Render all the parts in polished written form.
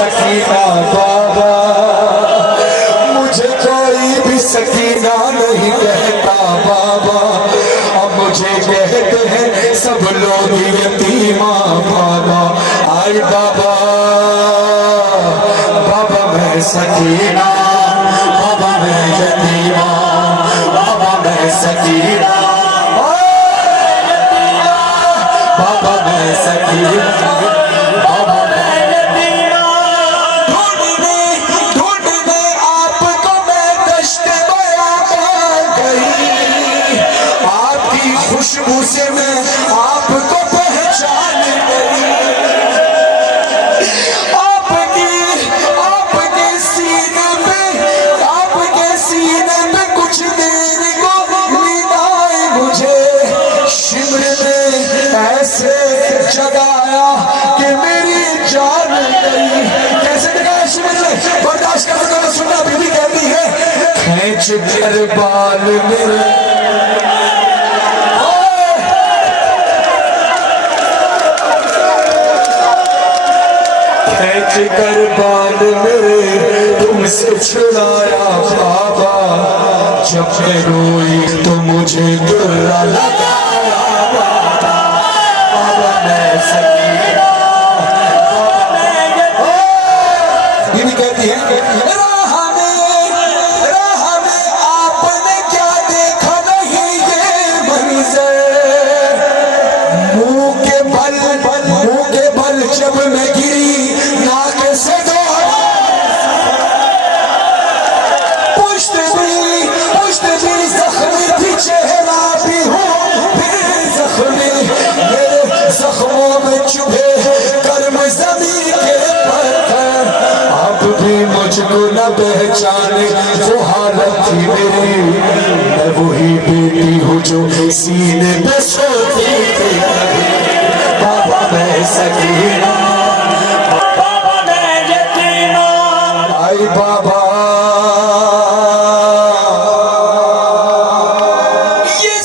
سکینہ بابا، مجھے کوئی بھی سکینہ نہیں کہتا بابا، اب مجھے کہتے ہیں سب لوگ یتیمہ بابا۔ آئی بابا، بابا میں سکینہ، بابا میں یتیمہ، بابا میں سکینہ، بابا میں سکینہ، بابا میں یتیمہ۔ ڈھونڈنے آپ کو میں دشت بیابان گئی، آپ کی خوشبو سے میں آپ کو پہچان گئی، آپ کے سینے میں کچھ دیر کو نیند آئی مجھے، شمر نے ایسے جگایا کہ میری جان گئی۔ کیسے جگایا شمر نے؟ برداشت کر سکتا تو سننا، بی بی کہتی ہے کھینچ کر بال میرے، کھینچ کر بال میرے تم سے چھڑایا بابا، جب میں روئی تو مجھے درا لگایا بابا، بابا میں سکینہ، بابا میں یتیمہ۔ یہ بھی کہتی ہے راہ میں آپ نے کیا دیکھا نہیں یہ منظر، منہ کے بل جب میں گری ناک سے پشت بھی زخمی تھی، چہرہ بھی ہوں پھر زخمی، میرے زخموں میں چبھے گرم زمین کے پتھر، اب بھی مجھ کو نہ پہچانے وہ حالت تھی میری، میں وہی بیٹی ہوں جو سینے پہ سوتی تھی بابا میں سکینہ، بابا میں یتیمہ۔ آئی بابا، یہ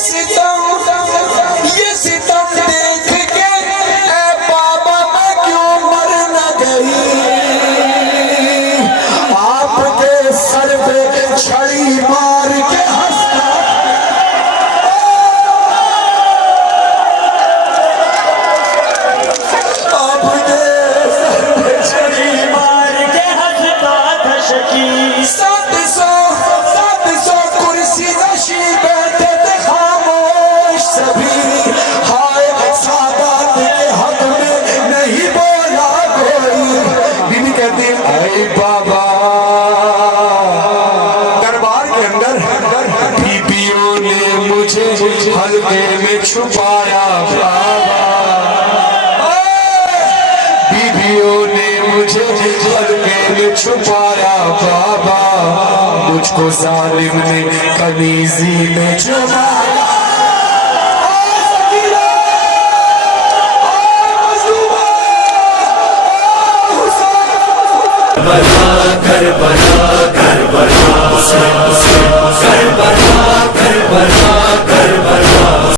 ستم دیکھ کے اے بابا میں کیوں مر نہ گئی، آپ کے سر پہ چھڑی مار کے ہنستا، آپ کے سر پہ چھڑی مار کے ہنستا تھا شکی، 700 کرسی نشیں بیٹھے تھے خاموش سبھی، ہائے سادات کے حق میں نہیں بولا کوئی۔ بی بی کہتی ہے اے بابا، دربار کے اندر بیبیوں نے مجھے حلقے میں چھپایا بابا، بیبیوں نے مجھے حلقے میں چھپایا بابا، مجھ کو ظالم نے کنیزی میں چھپایا، بنا کر بنا